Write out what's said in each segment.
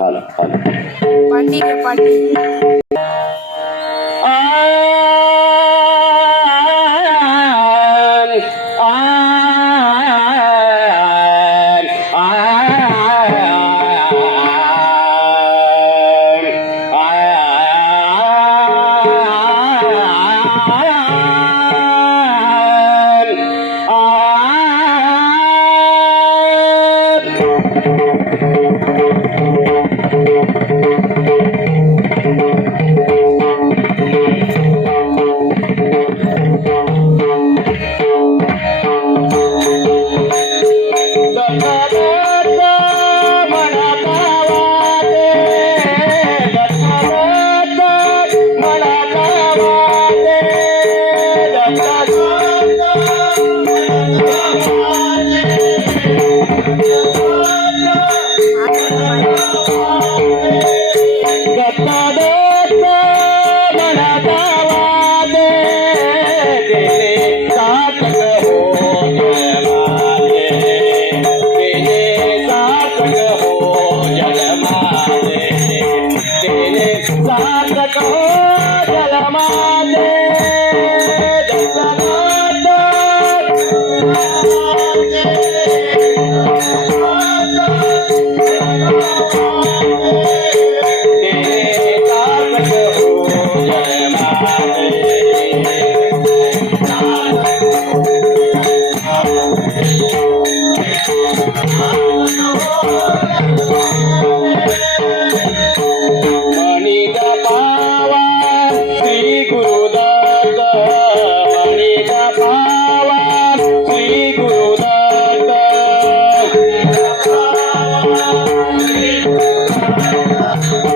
Party है party. Thank you.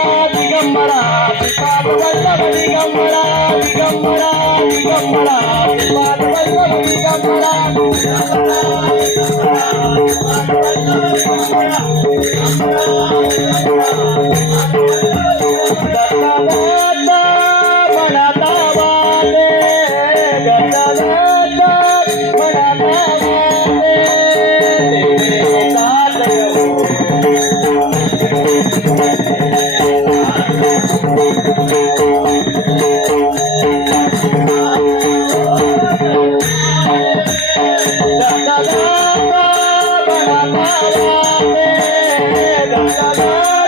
దిగమ్మడా పాటు వల్లభ దిగమ్మడా దిగమ్మడా దిగమ్మడా పాటు వల్లభ దిగమ్మడా దిగమ్మడా దిగమ్మడా పాటు వల్లభ దిగమ్మడా దిగమ్మడా la la la.